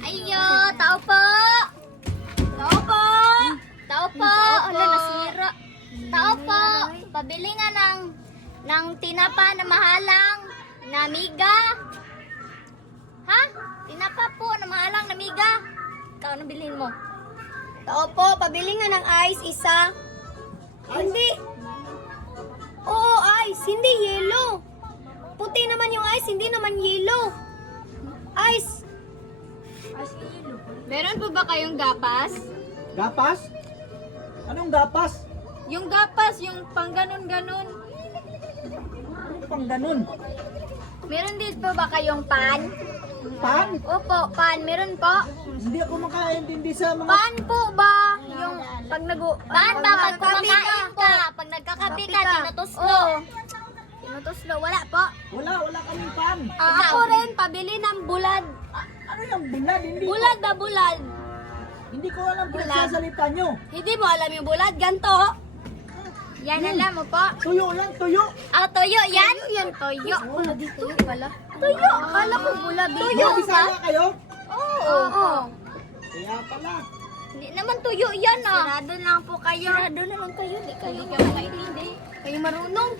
Ayo, tao po. Tao po. Tao po. Ano, nasira. Tao po. Pabili nga ng tinapa na mahalang na miga. Ha? Tinapa po na mahalang na miga. Ikaw, ano bilhin mo? Tao po, pabili nga ng ice, isa. Hindi. Oo, ice. Hindi yellow. Puti naman yung ice, hindi naman yellow. Ice. Meron po ba kayong gapas? Gapas? Anong gapas? Yung gapas, yung pang ganon-ganon. Ano pang ganun? Meron din po ba kayong pan? Pan? Opo, pan. Meron po. Hindi ako makaintindi sa mga... Pan po ba? Yung pag pan ba pag kumakain ka? Pag nagkakape ka, tinutuslo. Tinutuslo, wala po. Wala kaming pan. Ako rin, pabili ng bulad. Ano yung bulad? Bulad ba bulad? Hindi ko alam pinagsasalita nyo. Hindi mo alam yung bulad? Ganto. Yan alam mo po. Tuyo lang, tuyo. Ah, tuyo yan? Yan, tuyo. Bulad dito pala. Tuyo. Akala ko bulad dito. Tuyo, Bisaya kayo? Oo. Kaya pala. Hindi naman tuyo yan ah. Sarado lang po kayo. Sarado naman kayo. Hindi kayo makaintindi. Kayo marunong.